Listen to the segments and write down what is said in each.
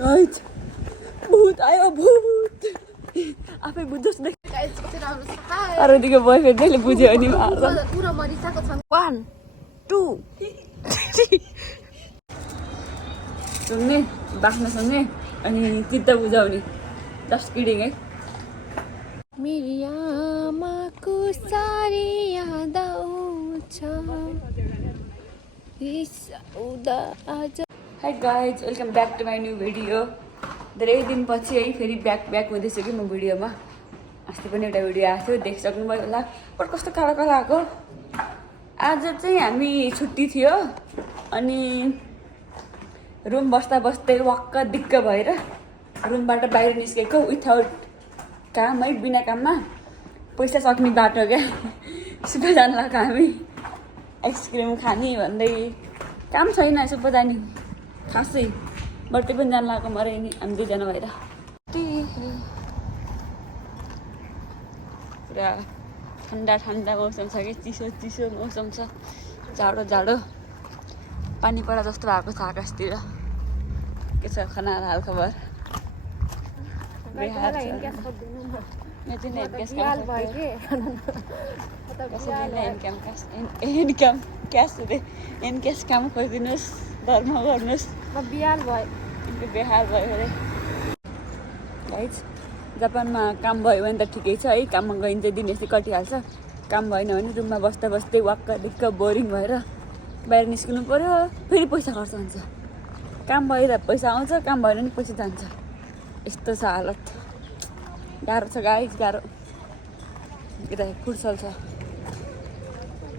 guys भूत आयो भूत आफै बुझ्छस् देख अरूदिको बोयफ्रेन्डले बुझ्यो अनि पुरा मरिसकेको छ 1 2 सुन्ने बाख्न सुन्ने अनि चित्त बुझाउने जस्ट किडिङ है मेरी आमाको सारी याद आउँछ hi guys welcome back to my new video धेरै दिनपछि है फेरि ब्याक हुँदैछु कि म भिडियोमा अस्ति पनि एउटा भिडियो आएको थियो देखिसक्नुभयो होला बट कस्तो कालो कालो आएको आज चाहिँ हामी छुट्टी थियो अनि रुम बस्दा बस्दै वाक्क दिक्क भएर रुमबाट बाहिर निस्केको विथआउट काम है बिना काममा पैसा सक्ने बाटो क्या सुब्बा जानु लाग्यो हामी आइसक्रिम खाने भन्दै काम छैन सुब्बा जाने खासै बर्ती पनि जानु लाग्यो मरे नि हामी दुईजना भएर पुरा ठन्डा ठन्डा मौसम छ कि चिसो चिसो मौसम छ जाडो जाडो पानी परा जस्तो भएको छ आकाशतिर के छ खाना हालखबर एनक्यास काम खोजिदिनुहोस् धर्म गर्नुहोस् बिहाल भयो बेहाल भयो अरे गाइज जापानमा काम भयो भने त ठिकै छ है काममा गइन्छ दिन यस्तै कटिहाल्छ काम भएन भने रुममा बस्दा बस्दै वाक्क दिक्क बोरिङ भएर बाहिर निस्किनु पर्यो फेरि पैसा खर्च हुन्छ काम भएर पैसा आउँछ काम भएन भने पैसा जान्छ यस्तो छ हालत गाह्रो छ गाइज गाह्रो यता फुटसल छ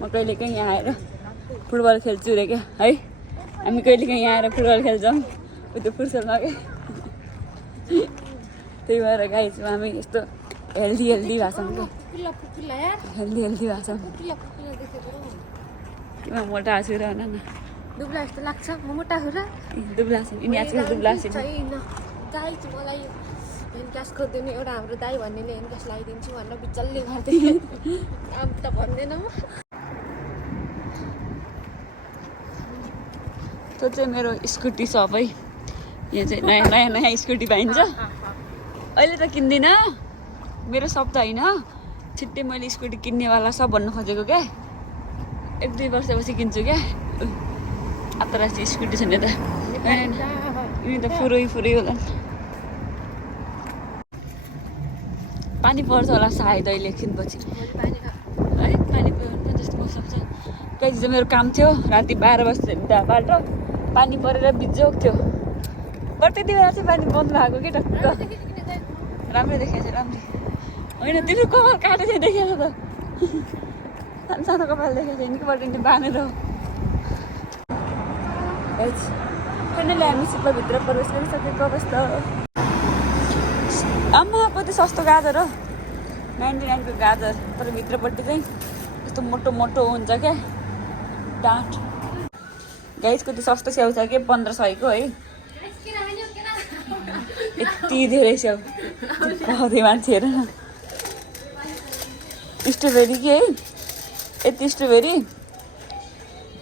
म कहिलेकाहीँ यहाँ आएर फुटबल खेल्छु रे क्या है हामी कहिलेकाहीँ यहाँ आएर फुटबल खेल्छौँ त्यो फुटसलमा क्या त्यही भएर गाइजमा हामी यस्तो हेल्दी भएको छौँ क्या हेल्दी भएको छौँ किन मोटा छु र भन न दुब्ला जस्तो लाग्छ म मोटा हो र दुब्ला छु यिनी आजकल दुब्ला छु दाइ मलाई एनक्यास खोज्दैन एउटा हाम्रो दाइ भन्नेले एनक्यास लगाइदिन्छु भनेर बिचल्ले गर्दैन काम त भन्दैन म त्यो चाहिँ मेरो स्कुटी सप है यहाँ चाहिँ नयाँ नयाँ स्कुटी पाइन्छ अहिले त किन्दिनँ मेरो सप त होइन छिट्टै मैले स्कुटी किन्नेवाला सब भन्नु खोजेको क्या 1-2 वर्षपछि किन्छु क्या अन्तर्राष्ट्रिय स्कुटी छ नि त यिनी त फुरै होला पानी पर्छ होला सायद अहिले एकछिनपछि है पानी पर्छ जस्तो मौसम छ कहिले मेरो काम थियो राति 12 बजीदेखि बाटो पानी परेर बिजोक थियो बट त्यति बेला चाहिँ पानी बन्द भएको कि टक्क राम्रै देखाएको छ राम्रै होइन तिम्रो कपाल काटे चाहिँ देखाएको त सानो सानो कपाल देखाएको छ यिनीकोबाट यिनी बाँधेर फाइनली हामी सुब्बाभित्र प्रवेश गरिसकेको अवस्था आम्मा कति सस्तो गाजर हो 99 को गाजर तर भित्रपट्टि चाहिँ यस्तो मोटो मोटो हुन्छ क्या डाँट गाइस कति सस्तो स्याउ छ कि 1500 को है यति धेरै स्याउ पाउँदै मान्छेहरू स्ट्रबेरी के है यति स्ट्रबेरी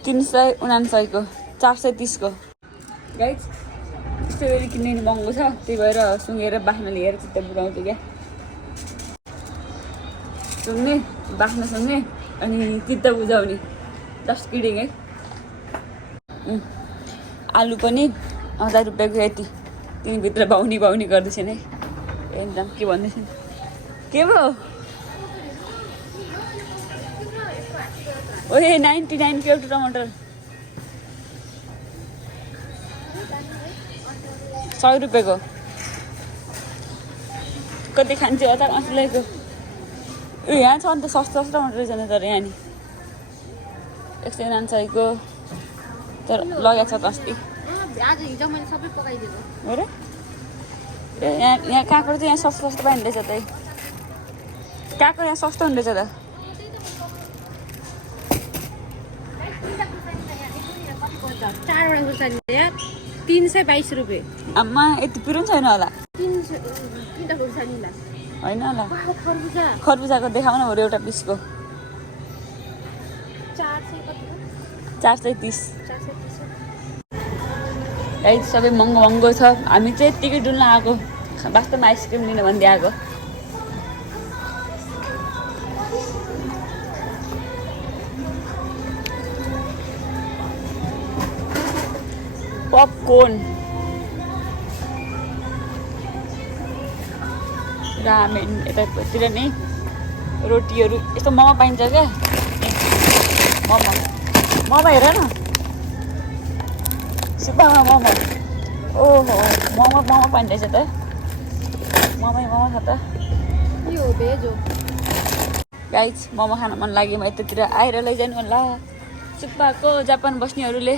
399 को 430 को गाइस स्ट्रबेरी किन्ने महँगो छ त्यही भएर सुँगेर बाख्न लिएर चित्त बुझाउँछु क्या सुन्ने बाख्न सुन्ने अनि चित्त बुझाउने जस्ट किडिङ है आलु पनि 1000 रुपियाँको यति तिनीभित्र बाउनी गर्दैछ नि एकदम के भन्दैछ के भयो ओए 99 को एउटा टमाटर 100 रुपियाँको कति खान्छ अचार असलेको यहाँ छ नि त सस्तो टमाटर रहेछ नि तर यहाँ नि 199 को तर लगाएको छ त अस्ति हो र यहाँ काँक्रो चाहिँ यहाँ सस्तो पाइँदो रहेछ त काँक्रो यहाँ सस्तो हुँदैछ त 322 रुपियाँ आम्मा यति पिरो पनि छैन होला होइन होला खरबुजाको देखाउन हो एउटा पिसको 430 गाइज सबै महँगो महँगो छ हामी चाहिँ यत्तिकै डुल्न आएको वास्तवमा आइसक्रिम लिन भन्दै आएको पपकर्न रामेन यतातिर नि रोटीहरू यस्तो मोमो पाइन्छ क्या मोमो हेर न सुब्बामा मोमो ओहो मोमो पाइन्छ रहेछ त मोमो छ त यो भेज हो गाइज मोमो खान मन लाग्यो म यतातिर आएर लैजानु होला सुब्बाको जापान बस्नेहरूले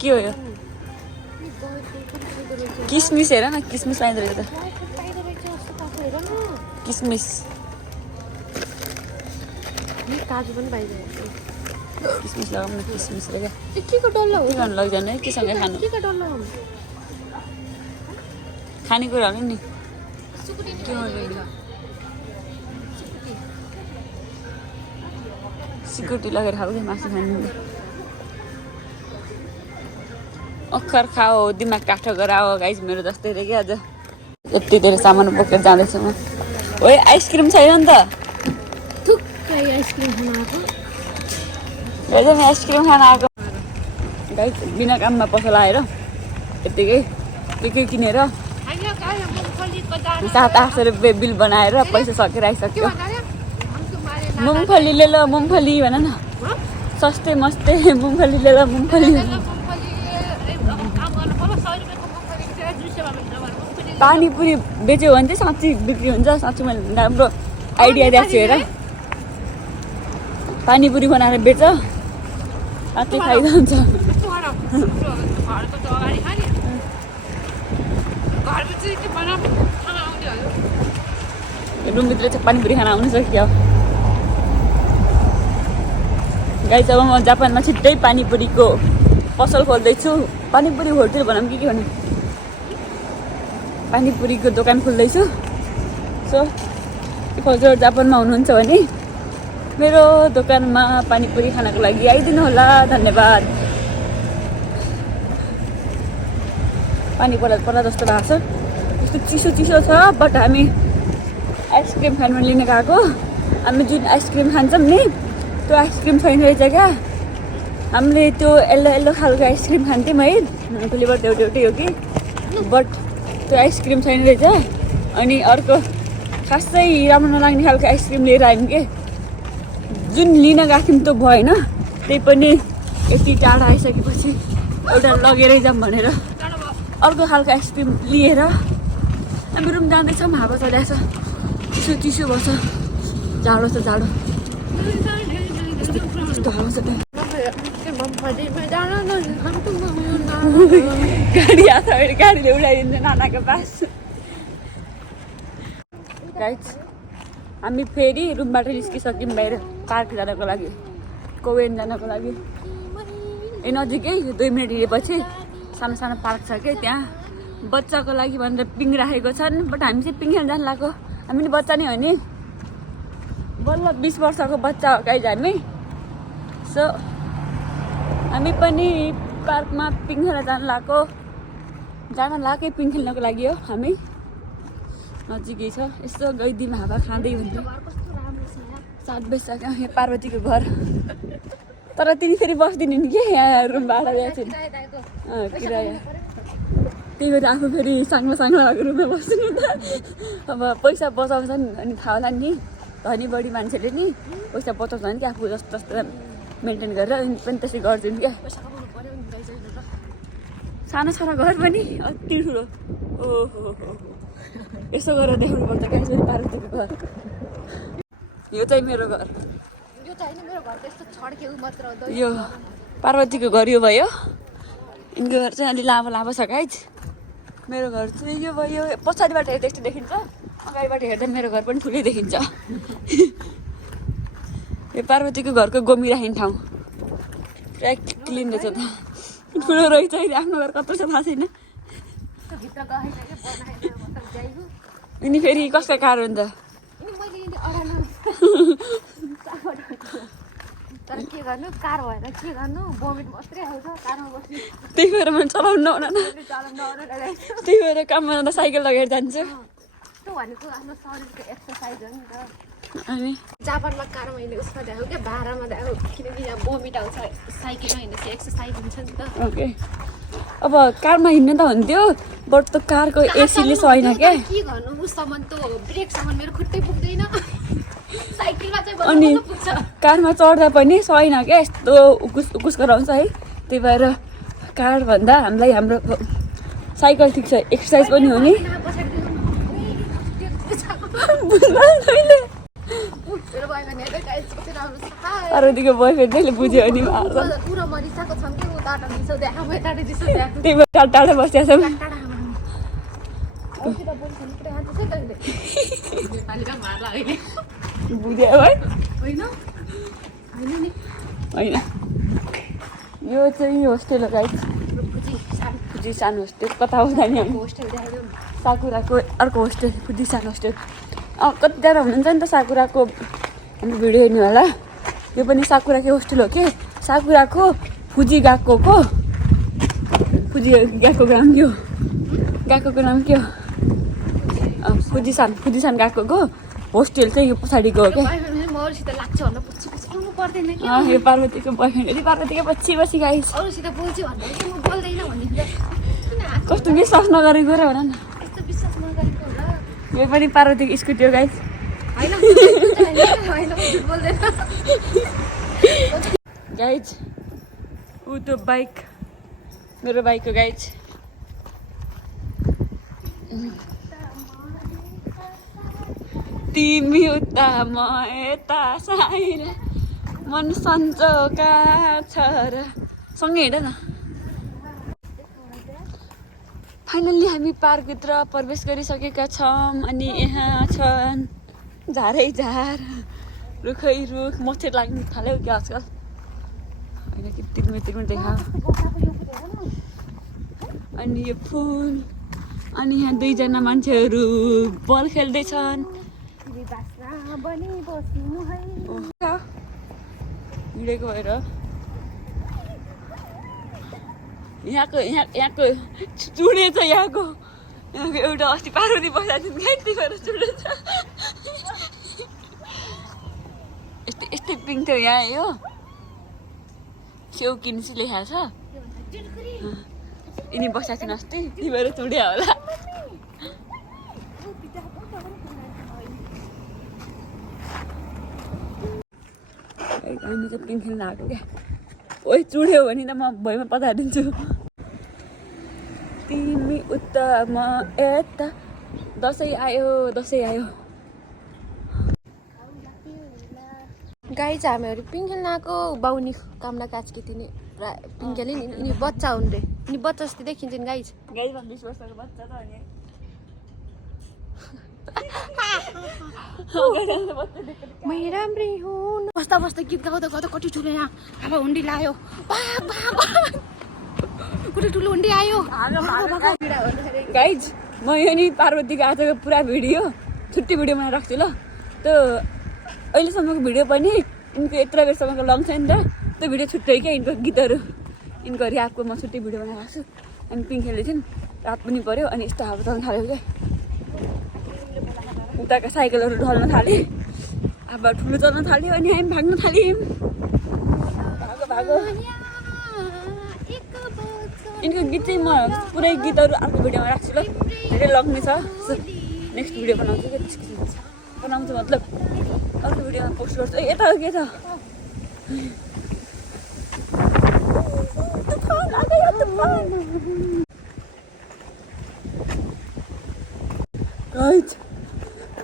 के हो यो किसमिस हेर न किसमिस पाइँदो रहेछ त किसमिस काजु पनि पाइन्छ किसमिस लगाउँ न किसमिस र क्या के को डल्लो के गर्नु लैजानु है केसँग खानु के को डल्लो खानेकुराहरू नि के सिकुटी लगेर खाऊ क्या मासु खानु अखर खाओ दिमाग काठो गराओ गाइज मेरो जस्तै रे क्या आज यति धेरै सामान बोकेर जाँदैछु म ओए आइसक्रिम छैन नि त थुक्कै आइसक्रिम खान आएको हेर्दा म आइसक्रिम खान आएको गाइज बिना काममा पसल आएर यत्तिकै के किनेर 700-800 रुपियाँ बिल बनाएर पैसा सकेर आइसक्यो मुङफली ले लो मुङफली भन न सस्ते मस्ते मुङफली ले लो मुङफली पानीपुरी बेच्यो भने चाहिँ साँच्ची बिक्री हुन्छ साँच्ची मैले राम्रो आइडिया दिएको छु हेर पानीपुरी बनाएर बेच साँच्चै खाइरहन्छ रुमभित्र चाहिँ पानीपुरी खाना आउनु सक्यो गाइस अब म जापानमा छिट्टै पानीपुरीको पसल खोल्दैछु पानीपुरी होटल भनौँ के भनौँ पानीपुरीको दोकान खोल्दैछु सो हजुर जापानमा हुनुहुन्छ भने मेरो दोकानमा पानीपुरी खानको लागि आइदिनु होला धन्यवाद पानी पर्दा जस्तो भएको छ यस्तो चिसो छ बट हामी आइसक्रिम खानु लिन गएको हामी जुन आइसक्रिम खान्छौँ नि त्यो आइसक्रिम छैन रहेछ क्या हामीले त्यो येल्लो खालको आइसक्रिम खान्थ्यौँ है फ्लेभर त एउटै हो कि बट त्यो आइसक्रिम छैन रहेछ अनि अर्को खासै राम्रो नलाग्ने खालको आइसक्रिम लिएर आयौँ कि जुन लिन गएको थियौँ त्यो भएन त्यही पनि यति टाढा आइसकेपछि एउटा लगेरै जाऊँ भनेर अर्को खालको आइसक्रिम लिएर हामी रुम जाँदैछौँ हावा चलिरहेछ चिसो भएको छ जाडो छ जाडो यस्तो हावा छ गाडी आएको भने गाडीले उडाइदिन्छ नानाको पास गाइज हामी फेरि रुमबाट निस्किसक्यौँ बाहिर पार्क जानको लागि कोवेन जानको लागि ए नजिकै 2 मिनट हिँडेपछि सानो सानो पार्क छ क्या त्यहाँ बच्चाको लागि भनेर पिङ राखेको छन् बट हामी चाहिँ पिङ खेल्न जानु लाग्यो हामी नि बच्चा नै हो नि बल्ल 20 वर्षको बच्चा हो गाइज हामी सो हामी पनि पार्कमा पिङ खेल्न जान लाग्यो पिङ खेल्नको लागि हो हामी नजिकै छ यसो गइदिउँ हावा खाँदै भन्दै 7 बजिसक्यो यहाँ पार्वतीको घर तर तिनी फेरि बस्दिनु नि के यहाँ रुम भाडा दिएको थिएन किराया त्यही भएर आफू फेरि साङ्लो भएको रुममा बस्नु त अब पैसा बचाउँछन् अनि थाहा होला नि धनी बढी मान्छेले नि पैसा बचाउँछ भने कि आफू जस्तो मेन्टेन गरेर पनि त्यसै गर्छन् क्या सानो घर पनि अति ठुलो ओहो यसो गरेर देखाउनु पर्छ क्या पार्वतीको घर यो चाहिँ मेरो घर यो पार्वतीको घर यो भयो यिनको घर चाहिँ अलि लामो छ गाइज मेरो घर चाहिँ यो भयो पछाडिबाट हेर्दा यस्तो देखिन्छ अगाडिबाट हेर्दा मेरो घर पनि ठुलै देखिन्छ यो पार्वतीको घरको गोमी राख्ने ठाउँ पुरा क्लिन रहेछ त ठुलो रहेछ आफ्नो घर कत्रो छ थाहा छैन यिनी फेरि कसको कारण त तर के गर्नु कार भएर के गर्नु बोमिट मात्रै आउँछ कारमा बस्नु त्यही भएर मैले चलाउनु आउन चलाउनु आउँदैन गाइस त्यही भएर काममा जाँदा साइकल लगेर जान्छु त्यो भनेको आफ्नो शरीरको एक्सर्साइज हो नि त अनि जापानमा कार मैले उसमा देखाएको क्या भाडामा देखाएको किनकि यहाँ बोमिट आउँछ साइकलमा हिँड्दा एक्सर्साइज हुन्छ नि त ओके अब कारमा हिँड्नु त हुन्थ्यो बट त कारको एसीले सहेन क्या के गर्नु उससम्म त ब्रेकसम्म मेरो खुट्टै पुग्दैन साइकलमा चाहिँ अनि बल्ल पुग्छ कारमा चढ्दा पनि सहेन क्या यस्तो उकुस उकुस गराउँछ है त्यही भएर कार भन्दा हामीलाई हाम्रो साइकल ठिक छ एक्सर्साइज पनि हो नि पार्वतीको बोयफ्रेन्डले बुझ्यो भने पुरा मरिसाको छन् कि उता दिसो देखाऊ यताबाट दिसो देखाऊ त्यही भएर टाढा टाढा बसिया छौँ बुझ्यो है होइन यो चाहिँ होस्टेल हो गाइस फुजिसान होस्टेल कता हो जाने साकुराको अर्को होस्टेल फुजिसान होस्टेल कतिजना हुनुहुन्छ नि त साकुराको हाम्रो भिडियो हेर्नु होला यो पनि साकुराकै होस्टेल हो कि साकुराको फुजी गएकोको फुजी गएकोको नाम के हो गएकोको नाम के हो फुजिसान गएकोको होस्टेल चाहिँ यो पछाडिको हो क्या यो पार्वतीको बोयफ्रेन्ड यदि पार्वतीको पछि गाइस कस्तो विश्वास नगरेको र भन न यो पनि पार्वतीको स्कुटी हो गाइस गाइज ऊ त्यो बाइक मेरो बाइक हो गाइज तिमी उता म यता साइरा मन सन्चोका छ र सँगै हिँड न फाइनल्ली हामी पार्कभित्र प्रवेश गरिसकेका छौँ अनि यहाँ छन् झारै झार रुखै रुख मच्छर लाग्नु थाल्यो क्या आजकल होइन कि तिर्मिर देखा अनि यो फुल अनि यहाँ दुईजना मान्छेहरू बल खेल्दैछन् हिँडेको भएर यहाँको चुडेछ यहाँको एउटा अस्ति पार्वती बसाएको थियो त्यही भएर चुडेछ यस्तै पिङ थियो यहाँ यो छेउ किन्सी लेखाएको छ यिनी बसाएको थिएन अस्ति त्यही भएर चुड्या होला हामी चाहिँ पिङ खेल्न आएको क्या ओइ चुड्यो भने त म भुइँमा पचाइदिन्छु तिमी उता म यता दसैँ आयो गाई चाहिँ हामीहरू पिङ खेल्न आएको बाहुनी कामना काचकी तिनी पिङ खेल्यो नि यिनी बच्चा हुन् रे यिनी बच्चा जस्तै देखिन्छ नि गाई 20 वर्षको बच्चा त अनि मै राम्रै हुँ बस्दा बस्दा गीत गाउँदा गाउँदा कति ठुलो यहाँ हावा हुन्डी लायो कति ठुलो हुन्डी आयो गाइज म यो नि पार्वतीको आजको पुरा भिडियो छुट्टी भिडियो बनाएर राख्छु ल त्यो अहिलेसम्मको भिडियो पनि यिनको यत्रो बेरसम्मको लङ छ नि त त्यो भिडियो छुट्टै क्या यिनको गीतहरू यिनको ऱ्यापको म छुट्टी भिडियो बनाएर राख्छु अनि पिङ खेल्दै थियौँ रात पनि पऱ्यो अनि यस्तो हावा चल्न थाल्यो क्या उताका साइकलहरू ढल्न थाल्यो अब ठुलो चल्न थाल्यो अनि हामी भाग्न थाल्यौँ भागो यिनको गीत चाहिँ म पुरै गीतहरू अर्को भिडियोमा राख्छु ल धेरै लग्ने छ नेक्स्ट भिडियो बनाउँछु क्या त्यसको बनाउँछु मतलब अर्को भिडियोमा पोस्ट गर्छु यता के छ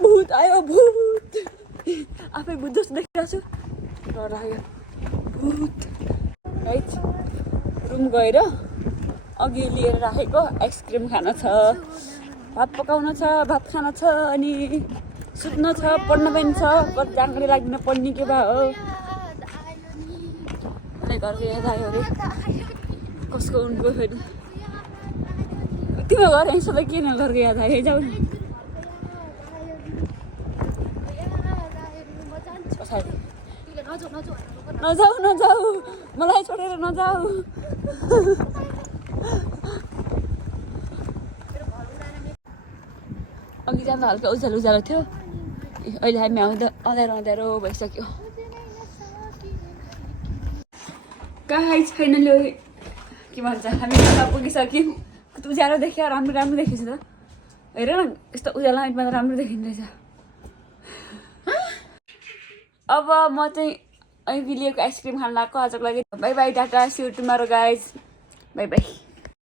भूत आयो भूत आफै भूत जस्तो देखिरहेको छु डर आयो भूत गाइज रुम गएर अघि लिएर राखेको आइसक्रिम खान छ भात पकाउन छ भात खान छ अनि सुत्न छ पढ्न पनि छ कति जाँगडी लाग्दैन पढ्ने के भए हो घरको याद आयो अरे कसको उनको फेरि तिम्रो घर यहाँ सबै किन घरको याद आयो जाऊ नि नजाऊ नजाऊ मलाई छोडेर नजाऊ अघि जाँदा हल्का उज्यालो उज्यालो थियो अहिले हामी आउँदा अँध्यारो अँध्यारो भइसक्यो गाइस फाइनली के भन्छ हामी घरमा पुगिसक्यौँ कस्तो उज्यालो देखियो राम्रो राम्रो देखिन्छ त हेर न यस्तो उज्यालो लाइटमा त राम्रो देखिँदो रहेछ अब म चाहिँ अहिले लिएको आइसक्रिम खान लाग्छ आजको लागि bye bye tata see you tomorrow guys bye by